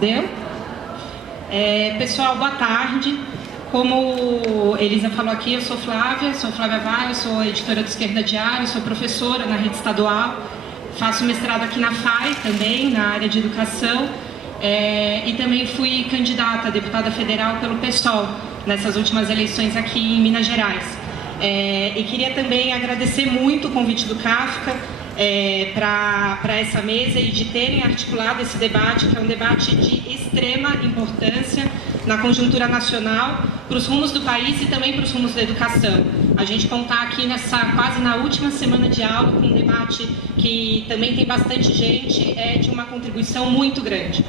Deu? Pessoal, boa tarde. Como Elisa falou aqui, eu sou Flávia Vale, sou editora do Esquerda Diário, sou professora na rede estadual, faço mestrado aqui na FAI também, na área de educação, e também fui candidata a deputada federal pelo PSOL nessas últimas eleições aqui em Minas Gerais. E queria também agradecer muito o convite do Kafka para essa mesa e de terem articulado esse debate, que é um debate de extrema importância na conjuntura nacional, para os rumos do país e também para os rumos da educação. A gente contar aqui quase na última semana de aula com um debate que também tem bastante gente, de uma contribuição muito grande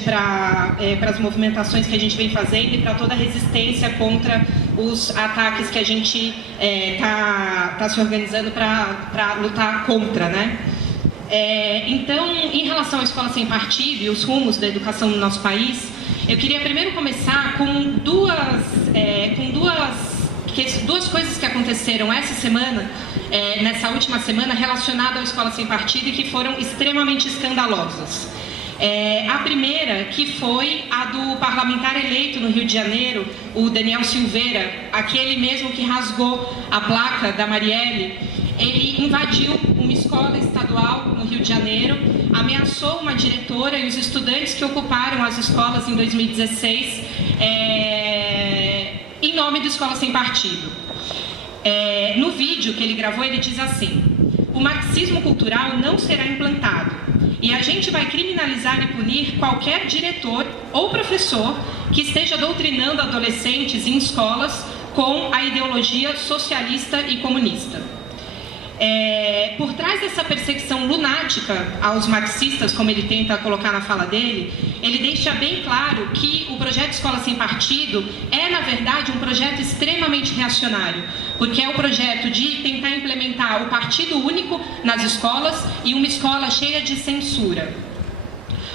para as movimentações que a gente vem fazendo e para toda a resistência contra os ataques que a gente tá se organizando para lutar contra, né? Então, em relação à escola sem partido e os rumos da educação no nosso país, eu queria primeiro começar com duas coisas que aconteceram essa semana, nessa última semana, relacionadas à escola sem partido e que foram extremamente escandalosas. A primeira, que foi a do parlamentar eleito no Rio de Janeiro, o Daniel Silveira, aquele mesmo que rasgou a placa da Marielle. Ele invadiu uma escola estadual no Rio de Janeiro, ameaçou uma diretora e os estudantes que ocuparam as escolas em 2016, em nome do Escola Sem Partido. No vídeo que ele gravou, ele diz assim: o marxismo cultural não será implantado e a gente vai criminalizar e punir qualquer diretor ou professor que esteja doutrinando adolescentes em escolas com a ideologia socialista e comunista. Por trás dessa perseguição lunática aos marxistas, como ele tenta colocar na fala dele, ele deixa bem claro que o projeto Escola Sem Partido na verdade, um projeto extremamente reacionário, porque é o projeto de tentar implementar o partido único nas escolas e uma escola cheia de censura.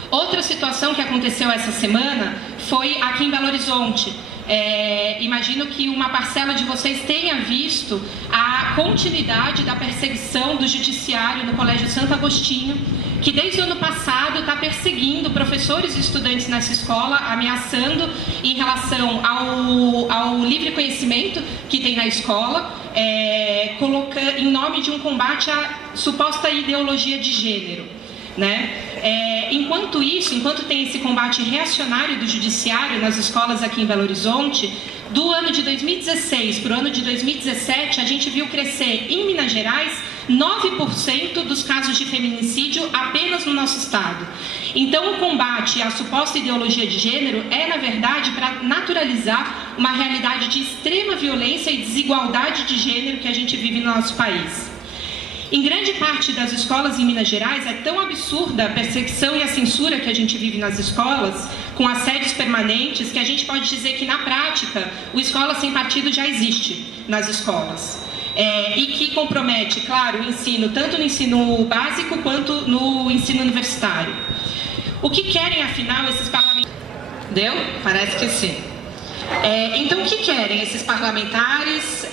Outra situação que aconteceu essa semana foi aqui em Belo Horizonte. Imagino que uma parcela de vocês tenha visto a continuidade da perseguição do judiciário no Colégio Santo Agostinho, que desde o ano passado está perseguindo professores e estudantes nessa escola, ameaçando em relação ao livre conhecimento que tem na escola, colocando em nome de um combate à suposta ideologia de gênero, né? Enquanto tem esse combate reacionário do judiciário nas escolas aqui em Belo Horizonte, do ano de 2016 para o ano de 2017, a gente viu crescer em Minas Gerais 9% dos casos de feminicídio apenas no nosso estado. Então, o combate à suposta ideologia de gênero na verdade, para naturalizar uma realidade de extrema violência e desigualdade de gênero que a gente vive no nosso país. Em grande parte das escolas em Minas Gerais, é tão absurda a perseguição e a censura que a gente vive nas escolas, com assédios permanentes, que a gente pode dizer que, na prática, o Escola Sem Partido já existe nas escolas. E que compromete, claro, o ensino, tanto no ensino básico quanto no ensino universitário. O que querem, afinal, esses parlamentares? Deu? Parece que sim. Então, o que querem esses parlamentares,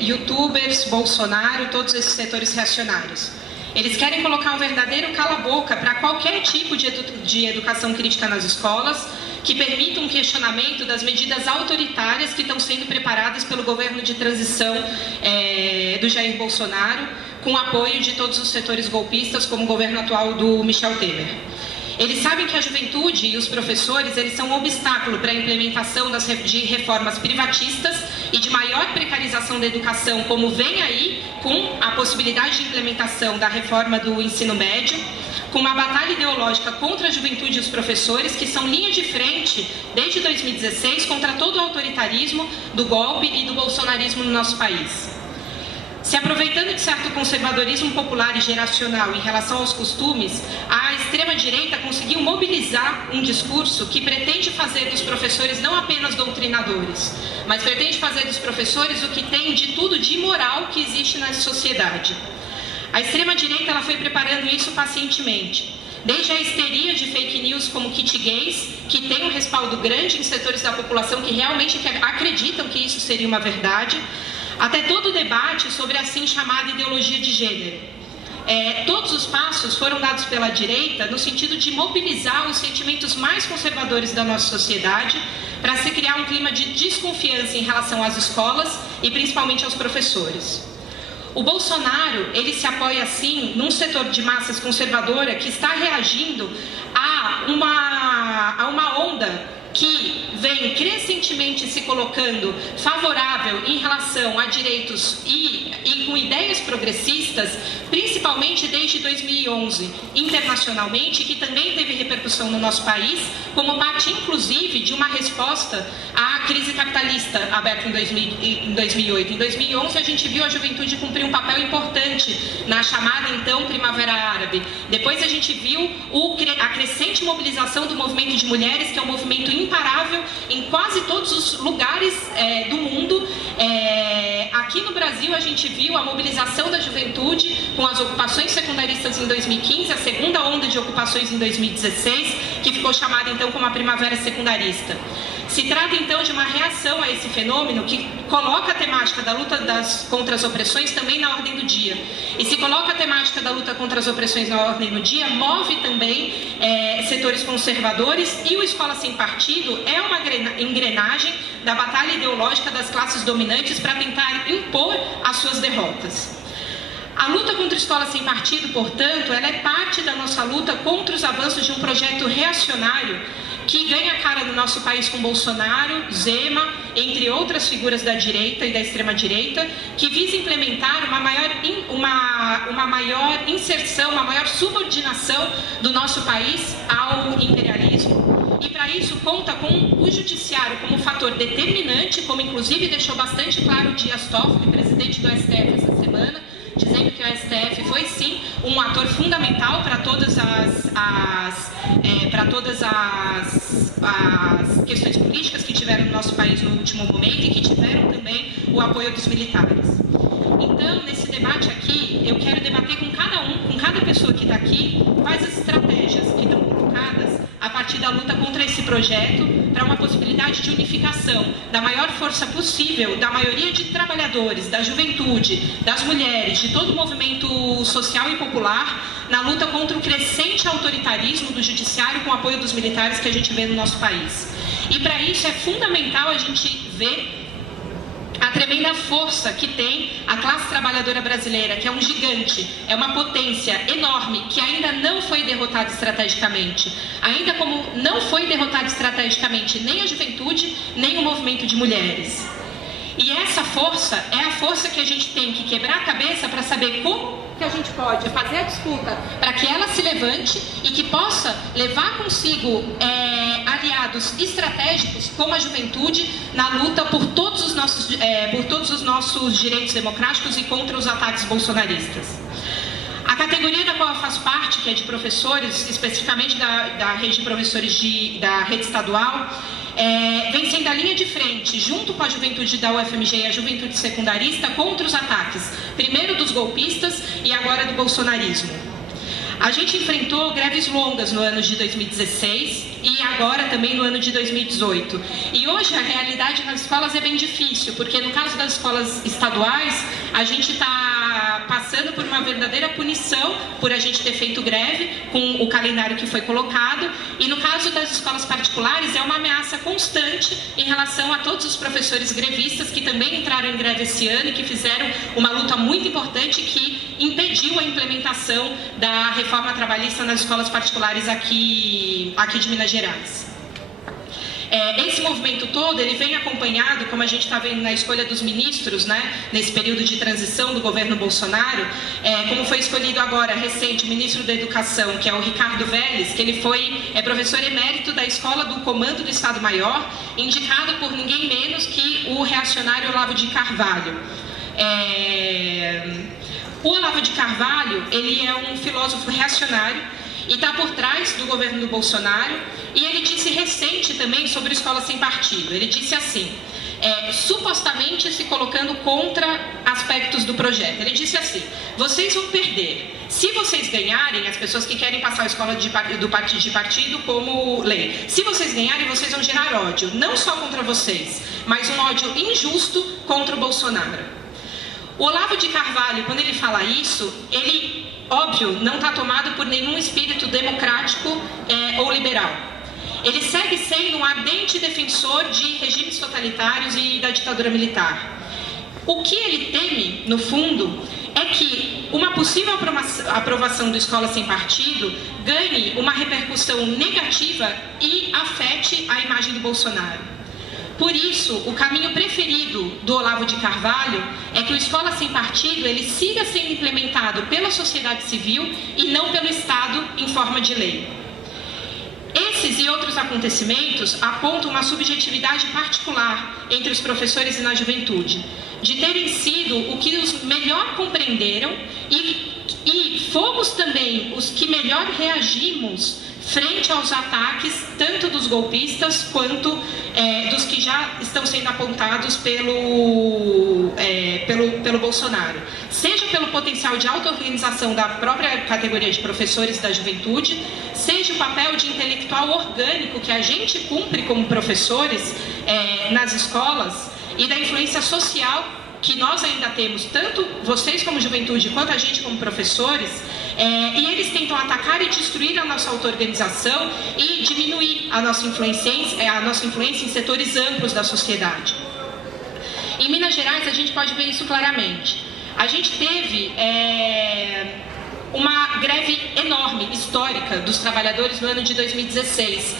youtubers, Bolsonaro, todos esses setores reacionários? Eles querem colocar um verdadeiro cala-boca para qualquer tipo de educação crítica nas escolas, que permita um questionamento das medidas autoritárias que estão sendo preparadas pelo governo de transição do Jair Bolsonaro, com apoio de todos os setores golpistas, como o governo atual do Michel Temer. Eles sabem que a juventude e os professores, eles são um obstáculo para a implementação de reformas privatistas e de maior precarização da educação, como vem aí com a possibilidade de implementação da reforma do ensino médio, com uma batalha ideológica contra a juventude e os professores, que são linha de frente, desde 2016, contra todo o autoritarismo do golpe e do bolsonarismo no nosso país. Se aproveitando de certo conservadorismo popular e geracional em relação aos costumes, a extrema-direita conseguiu mobilizar um discurso que pretende fazer dos professores não apenas doutrinadores, mas pretende fazer dos professores o que tem de tudo de imoral que existe na sociedade. A extrema-direita ela foi preparando isso pacientemente. Desde a histeria de fake news como kit gays, que tem um respaldo grande em setores da população que realmente acreditam que isso seria uma verdade, até todo o debate sobre a assim chamada ideologia de gênero. todos os passos foram dados pela direita no sentido de mobilizar os sentimentos mais conservadores da nossa sociedade para se criar um clima de desconfiança em relação às escolas e principalmente aos professores. O Bolsonaro, ele se apoia assim num setor de massas conservadora que está reagindo a uma onda que vem crescentemente se colocando favorável em relação a direitos e com ideias progressistas, principalmente desde 2011, internacionalmente, que também teve repercussão no nosso país, como parte, inclusive, de uma resposta à crise capitalista aberta em 2008. Em 2011, a gente viu a juventude cumprir um papel importante na chamada, então, Primavera Árabe. Depois, a gente viu a crescente mobilização do movimento de mulheres, que é um movimento imparável em quase todos os lugares do mundo. Aqui no Brasil, a gente viu a mobilização da juventude com as ocupações secundaristas em 2015, a segunda onda de ocupações em 2016, que ficou chamada então como a Primavera Secundarista. Se trata então de uma reação a esse fenômeno que coloca a temática da luta contra as opressões também na ordem do dia. E se coloca a temática da luta contra as opressões na ordem do dia, move também setores conservadores, e o Escola Sem Partido é uma engrenagem da batalha ideológica das classes dominantes para tentar impor as suas derrotas. A luta contra a Escola Sem Partido, portanto, ela é parte da nossa luta contra os avanços de um projeto reacionário que ganha cara no nosso país com Bolsonaro, Zema, entre outras figuras da direita e da extrema-direita, que visa implementar uma maior inserção, uma maior subordinação do nosso país ao imperialismo. E para isso conta com o judiciário como fator determinante, como inclusive deixou bastante claro o Dias Toffoli, presidente do STF essa semana, dizendo que o STF foi sim um ator fundamental para todas as questões políticas que tiveram no nosso país no último momento e que tiveram também o apoio dos militares. Então, nesse debate aqui, eu quero debater com cada pessoa que está aqui, quais as estratégias que estão colocadas a partir da luta contra esse projeto para uma possibilidade de unificação da maior força possível da maioria de trabalhadores, da juventude, das mulheres, de todo o movimento social e popular na luta contra o crescente autoritarismo do judiciário com o apoio dos militares que a gente vê no nosso país. E para isso é fundamental a gente ver a tremenda força que tem a classe trabalhadora brasileira, que é um gigante, é uma potência enorme, que ainda não foi derrotada estrategicamente. Ainda como não foi derrotada estrategicamente nem a juventude, nem o movimento de mulheres. E essa força é a força que a gente tem que quebrar a cabeça para saber como que a gente pode fazer a disputa para que ela se levante e que possa levar consigo aliados estratégicos como a juventude na luta por todos os nossos direitos democráticos e contra os ataques bolsonaristas. A categoria da qual eu faço parte, que é de professores, especificamente da rede de professores da rede estadual, vem sendo a linha de frente, junto com a juventude da UFMG e a juventude secundarista, contra os ataques, primeiro dos golpistas e agora do bolsonarismo. A gente enfrentou greves longas no ano de 2016 e agora também no ano de 2018. E hoje a realidade nas escolas é bem difícil, porque no caso das escolas estaduais, a gente está passando por uma verdadeira punição por a gente ter feito greve com o calendário que foi colocado. E no caso das escolas particulares, é uma ameaça constante em relação a todos os professores grevistas que também entraram em greve esse ano e que fizeram uma luta muito importante que impediu a implementação da reforma trabalhista nas escolas particulares aqui de Minas Gerais. Esse movimento todo, ele vem acompanhado, como a gente está vendo na escolha dos ministros, né, nesse período de transição do governo Bolsonaro, como foi escolhido agora, recente, o ministro da Educação, que é o Ricardo Vélez, que ele foi professor emérito da Escola do Comando do Estado-Maior, indicado por ninguém menos que o reacionário Olavo de Carvalho. O Olavo de Carvalho, ele é um filósofo reacionário e está por trás do governo do Bolsonaro, e ele disse recente também sobre Escola Sem Partido. Ele disse assim, supostamente se colocando contra aspectos do projeto. Ele disse assim, vocês vão perder. Se vocês ganharem, as pessoas que querem passar a escola de partido como lei, se vocês ganharem, vocês vão gerar ódio, não só contra vocês, mas um ódio injusto contra o Bolsonaro. O Olavo de Carvalho, quando ele fala isso, ele óbvio, não está tomado por nenhum espírito democrático ou liberal. Ele segue sendo um ardente defensor de regimes totalitários e da ditadura militar. O que ele teme, no fundo, é que uma possível aprovação do Escola Sem Partido ganhe uma repercussão negativa e afete a imagem do Bolsonaro. Por isso, o caminho preferido do Olavo de Carvalho é que o Escola Sem Partido ele siga sendo implementado pela sociedade civil e não pelo Estado em forma de lei. Esses e outros acontecimentos apontam uma subjetividade particular entre os professores e na juventude, de terem sido o que os melhor compreenderam e fomos também os que melhor reagimos frente aos ataques, tanto dos golpistas quanto dos que já estão sendo apontados pelo Bolsonaro. Seja pelo potencial de auto-organização da própria categoria de professores da juventude, seja o papel de intelectual orgânico que a gente cumpre como professores nas escolas e da influência social que nós ainda temos, tanto vocês como juventude, quanto a gente como professores, e eles tentam atacar e destruir a nossa auto-organização e diminuir a nossa influência em setores amplos da sociedade. Em Minas Gerais, a gente pode ver isso claramente. A gente teve uma greve enorme, histórica, dos trabalhadores no ano de 2016.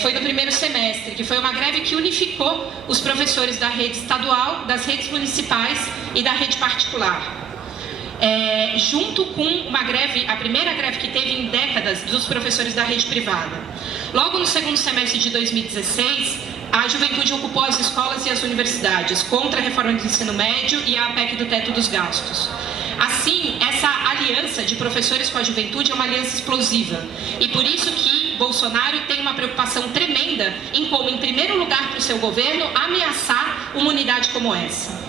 Foi no primeiro semestre, que foi uma greve que unificou os professores da rede estadual, das redes municipais e da rede particular. Junto com uma greve, a primeira greve que teve em décadas dos professores da rede privada. Logo no segundo semestre de 2016, a juventude ocupou as escolas e as universidades contra a reforma do ensino médio e a PEC do teto dos gastos. Assim, essa aliança de professores com a juventude é uma aliança explosiva. E por isso que Bolsonaro tem uma preocupação tremenda em como, em primeiro lugar para o seu governo, ameaçar uma unidade como essa.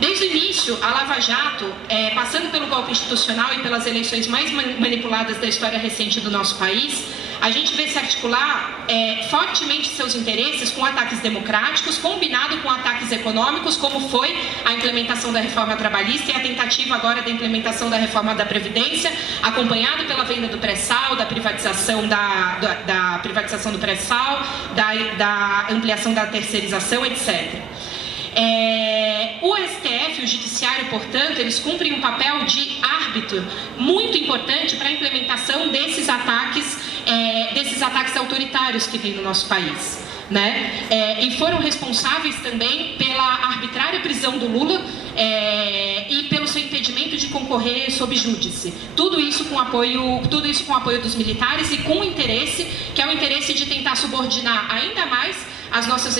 Desde o início, a Lava Jato, passando pelo golpe institucional e pelas eleições mais manipuladas da história recente do nosso país, a gente vê se articular fortemente seus interesses com ataques democráticos, combinado com ataques econômicos, como foi a implementação da reforma trabalhista e a tentativa agora da implementação da reforma da Previdência, acompanhado pela venda do pré-sal, da privatização da privatização do pré-sal, da ampliação da terceirização, etc. O STF e o Judiciário, portanto, eles cumprem um papel de árbitro muito importante para a implementação desses ataques autoritários que vêm no nosso país, né? E foram responsáveis também pela arbitrária prisão do Lula e pelo seu impedimento de concorrer sob júdice. Tudo isso com apoio dos militares e com o interesse, que é o interesse de tentar subordinar ainda mais as nossas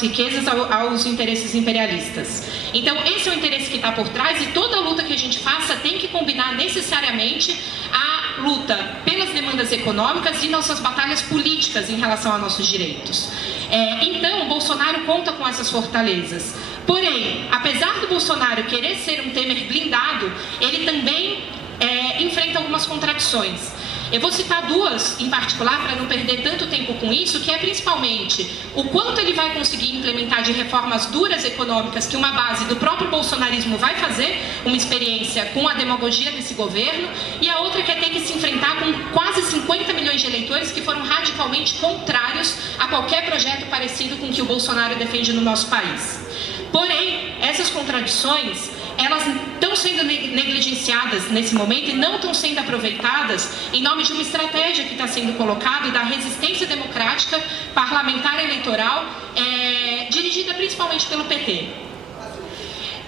riquezas aos interesses imperialistas. Então, esse é o interesse que está por trás e toda luta que a gente faça tem que combinar necessariamente a luta pelas demandas econômicas e nossas batalhas políticas em relação a nossos direitos. Então, o Bolsonaro conta com essas fortalezas. Porém, apesar do Bolsonaro querer ser um Temer blindado, ele também enfrenta algumas contradições. Eu vou citar duas em particular para não perder tanto tempo com isso, que é principalmente o quanto ele vai conseguir implementar de reformas duras econômicas que uma base do próprio bolsonarismo vai fazer, uma experiência com a demagogia desse governo, e a outra que é ter que se enfrentar com quase 50 milhões de eleitores que foram radicalmente contrários a qualquer projeto parecido com o que o Bolsonaro defende no nosso país. Porém, essas contradições, elas estão sendo negligenciadas nesse momento e não estão sendo aproveitadas em nome de uma estratégia que está sendo colocada da resistência democrática parlamentar eleitoral, dirigida principalmente pelo PT.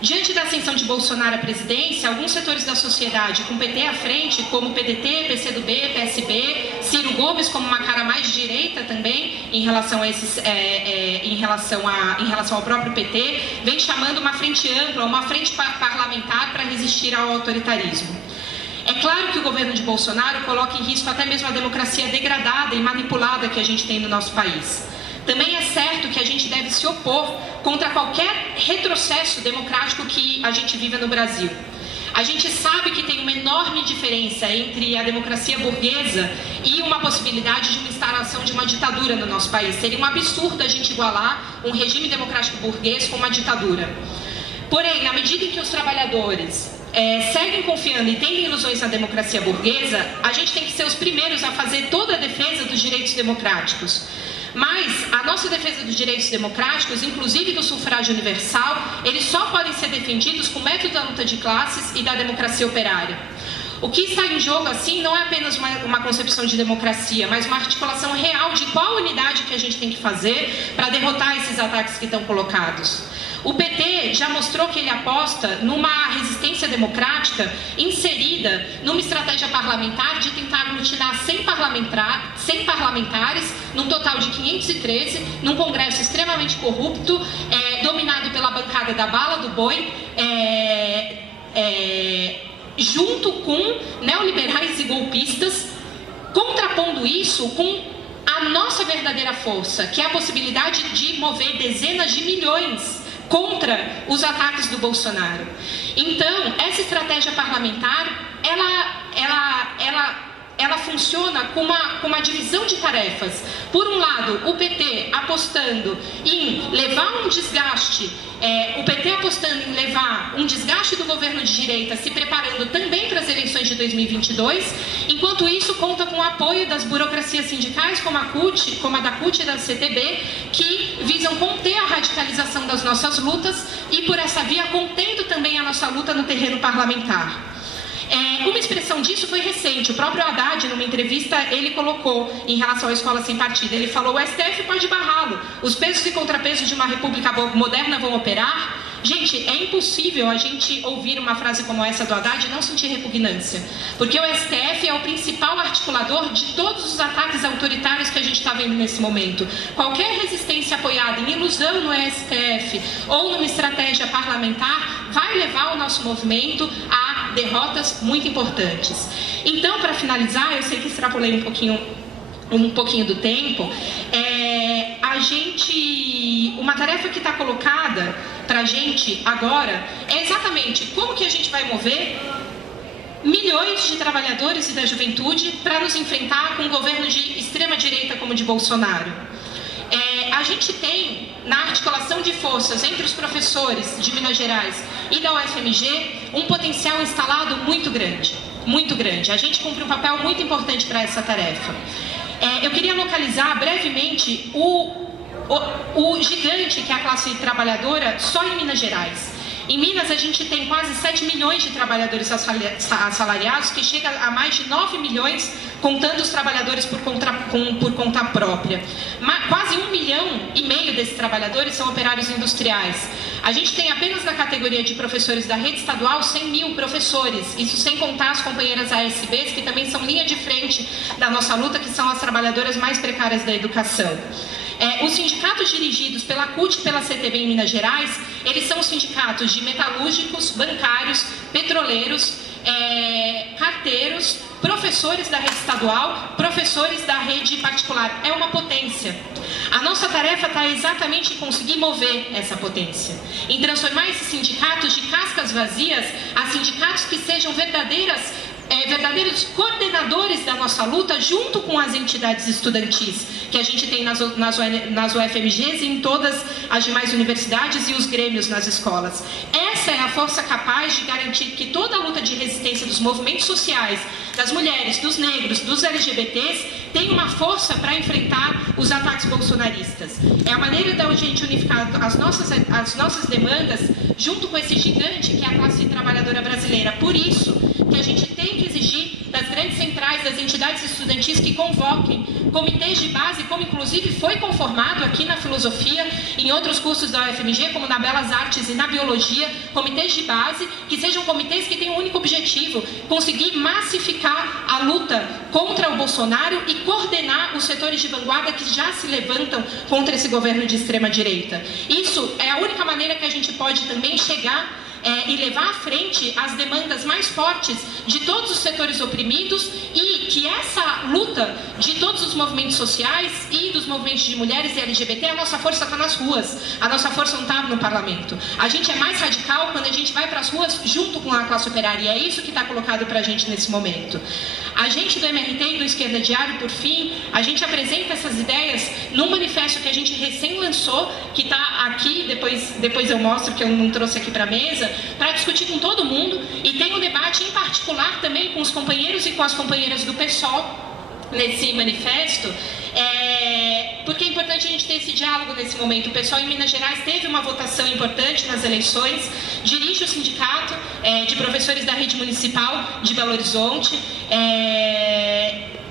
Diante da ascensão de Bolsonaro à presidência, alguns setores da sociedade com o PT à frente, como PDT, PCdoB, PSB, Ciro Gomes como uma cara mais de direita também em relação ao próprio PT, vem chamando uma frente ampla, uma frente parlamentar para resistir ao autoritarismo. É claro que o governo de Bolsonaro coloca em risco até mesmo a democracia degradada e manipulada que a gente tem no nosso país. Também é certo que a gente deve se opor contra qualquer retrocesso democrático que a gente vive no Brasil. A gente sabe que tem uma enorme diferença entre a democracia burguesa e uma possibilidade de uma instalação de uma ditadura no nosso país. Seria um absurdo a gente igualar um regime democrático burguês com uma ditadura. Porém, na medida em que os trabalhadores seguem confiando e têm ilusões na democracia burguesa, a gente tem que ser os primeiros a fazer toda a defesa dos direitos democráticos. Mas a nossa defesa dos direitos democráticos, inclusive do sufrágio universal, eles só podem ser defendidos com o método da luta de classes e da democracia operária. O que está em jogo, assim, não é apenas uma concepção de democracia, mas uma articulação real de qual unidade que a gente tem que fazer para derrotar esses ataques que estão colocados. O PT já mostrou que ele aposta numa resistência democrática inserida numa estratégia parlamentar de tentar aglutinar 100 parlamentares, num total de 513, num Congresso extremamente corrupto, dominado pela bancada da bala do boi, junto com neoliberais e golpistas, contrapondo isso com a nossa verdadeira força, que é a possibilidade de mover dezenas de milhões contra os ataques do Bolsonaro. Então, essa estratégia parlamentar, ela funciona com uma divisão de tarefas. Por um lado, o PT apostando em levar um desgaste, do governo de direita, se preparando também para as eleições de 2022, enquanto isso conta com o apoio das burocracias sindicais, como a da CUT e da CTB, que visam conter a radicalização das nossas lutas e, por essa via, contendo também a nossa luta no terreno parlamentar. Uma expressão disso foi recente. O próprio Haddad, numa entrevista, ele colocou em relação à escola sem partido, ele falou: o STF pode barrá-lo, os pesos e contrapesos de uma república moderna vão operar. Gente, é impossível a gente ouvir uma frase como essa do Haddad e não sentir repugnância, porque o STF é o principal articulador de todos os ataques autoritários que a gente está vendo nesse momento. Qualquer resistência apoiada em ilusão no STF ou numa estratégia parlamentar vai levar o nosso movimento a derrotas muito importantes. Então, para finalizar, eu sei que extrapolei um pouquinho do tempo, uma tarefa que está colocada para a gente agora é exatamente como que a gente vai mover milhões de trabalhadores e da juventude para nos enfrentar com um governo de extrema direita como o de Bolsonaro. A gente tem, na articulação de forças entre os professores de Minas Gerais e da UFMG, um potencial instalado muito grande, muito grande. A gente cumpre um papel muito importante para essa tarefa. Eu queria localizar brevemente o gigante que é a classe trabalhadora só em Minas Gerais. Em Minas, a gente tem quase 7 milhões de trabalhadores assalariados, que chega a mais de 9 milhões, contando os trabalhadores por conta própria. Quase 1,5 milhão desses trabalhadores são operários industriais. A gente tem apenas na categoria de professores da rede estadual 100 mil professores, isso sem contar as companheiras ASBs, que também são linha de frente da nossa luta, que são as trabalhadoras mais precárias da educação. Os sindicatos dirigidos pela CUT e pela CTB em Minas Gerais, eles são os sindicatos de metalúrgicos, bancários, petroleiros, carteiros, professores da rede estadual, professores da rede particular. É uma potência. A nossa tarefa está exatamente em conseguir mover essa potência, em transformar esses sindicatos de cascas vazias a sindicatos que sejam verdadeiros coordenadores da nossa luta, junto com as entidades estudantis que a gente tem nas UFMGs e em todas as demais universidades e os grêmios nas escolas. Essa é a força capaz de garantir que toda a luta de resistência dos movimentos sociais, das mulheres, dos negros, dos LGBTs, tem uma força para enfrentar os ataques bolsonaristas. É a maneira da gente unificar as nossas demandas junto com esse gigante que é a classe trabalhadora brasileira. Por isso que a gente tem que exigir das grandes centrais, das entidades estudantis que convoquem comitês de base, como inclusive foi conformado aqui na filosofia, em outros cursos da UFMG, como na Belas Artes e na Biologia, comitês de base, que sejam comitês que tenham um único objetivo: conseguir massificar a luta contra o Bolsonaro e coordenar os setores de vanguarda que já se levantam contra esse governo de extrema direita. Isso é a única maneira que a gente pode também chegar e levar à frente as demandas mais fortes de todos os setores oprimidos, e que essa luta de todos os movimentos sociais e dos movimentos de mulheres e LGBT, a nossa força está nas ruas, a nossa força não está no parlamento. A gente é mais radical quando a gente vai para as ruas junto com a classe operária, e é isso que está colocado para a gente nesse momento. A gente do MRT e do Esquerda Diário, por fim, a gente apresenta essas ideias num manifesto que a gente recém lançou, que está aqui, depois eu mostro, que eu não trouxe aqui para a mesa, para discutir com todo mundo, e tem um debate em particular também com os companheiros e com as companheiras do PSOL, nesse manifesto, porque é importante a gente ter esse diálogo nesse momento. O pessoal em Minas Gerais teve uma votação importante nas eleições, dirige o sindicato de professores da rede municipal de Belo Horizonte,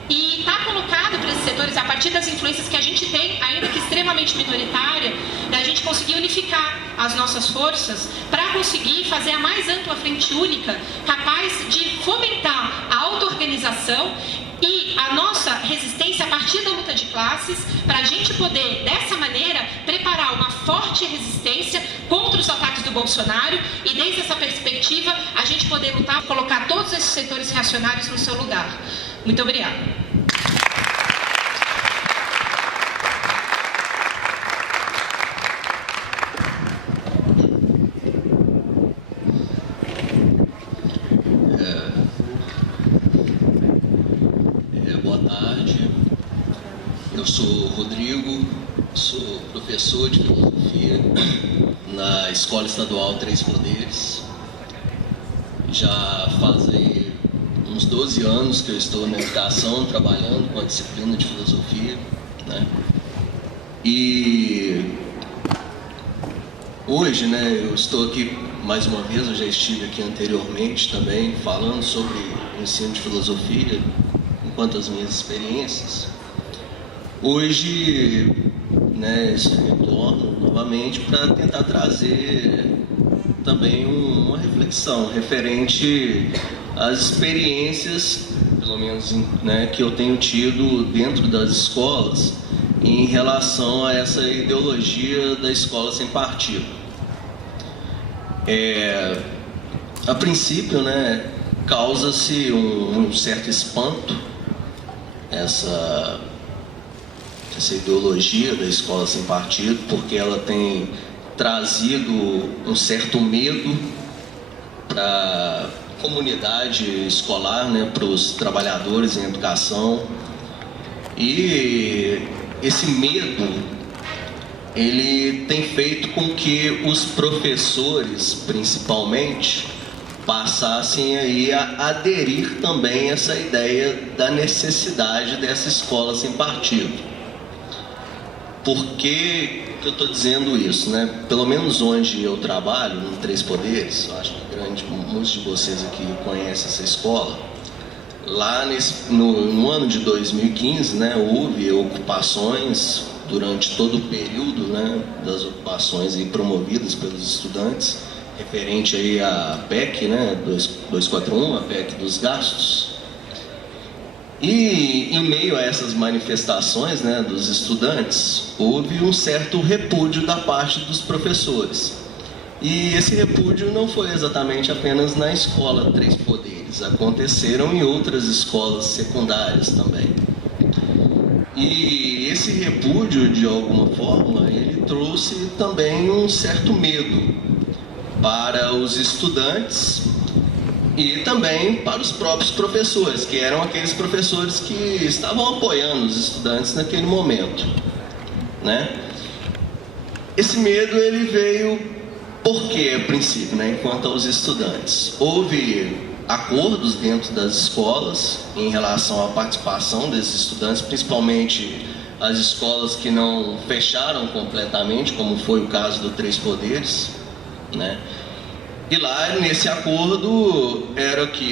e está colocado para esses setores, a partir das influências que a gente tem, ainda que extremamente minoritária, da gente conseguir unificar as nossas forças para conseguir fazer a mais ampla frente única, capaz de fomentar a auto-organização e a nossa resistência a partir da luta de classes, para a gente poder, dessa maneira, preparar uma forte resistência contra os ataques do Bolsonaro e, desde essa perspectiva, a gente poder lutar, colocar todos esses setores reacionários no seu lugar. Muito obrigada. Boa tarde, eu sou Rodrigo, sou professor de filosofia na Escola Estadual Três Poderes. Já faz aí uns 12 anos que eu estou na educação, trabalhando com a disciplina de filosofia, né? E hoje, né, eu estou aqui mais uma vez, eu já estive aqui anteriormente também, falando sobre o ensino de filosofia, quanto às minhas experiências. Hoje, né, retorno novamente para tentar trazer também uma reflexão referente às experiências, pelo menos, né, que eu tenho tido dentro das escolas em relação a essa ideologia da escola sem partido. A princípio, né, causa-se um certo espanto essa ideologia da escola sem partido, porque ela tem trazido um certo medo para a comunidade escolar, né, para os trabalhadores em educação. E esse medo, ele tem feito com que os professores, principalmente, passassem aí a aderir também a essa ideia da necessidade dessa escola sem partido. Por que eu estou dizendo isso, né? Pelo menos onde eu trabalho, no Três Poderes, eu acho que muitos de vocês aqui conhecem essa escola. Lá no ano de 2015, né, houve ocupações durante todo o período, né, das ocupações aí promovidas pelos estudantes, referente aí à PEC, né, 241, a PEC dos gastos. E em meio a essas manifestações, né, dos estudantes, houve um certo repúdio da parte dos professores. E esse repúdio não foi exatamente apenas na escola Três Poderes, aconteceram em outras escolas secundárias também. E esse repúdio, de alguma forma, ele trouxe também um certo medo para os estudantes e também para os próprios professores, que eram aqueles professores que estavam apoiando os estudantes naquele momento, né? Esse medo, ele veio por quê, a princípio, né? Enquanto aos estudantes, houve acordos dentro das escolas em relação à participação desses estudantes, principalmente as escolas que não fecharam completamente, como foi o caso do Três Poderes, né? E lá, nesse acordo, era que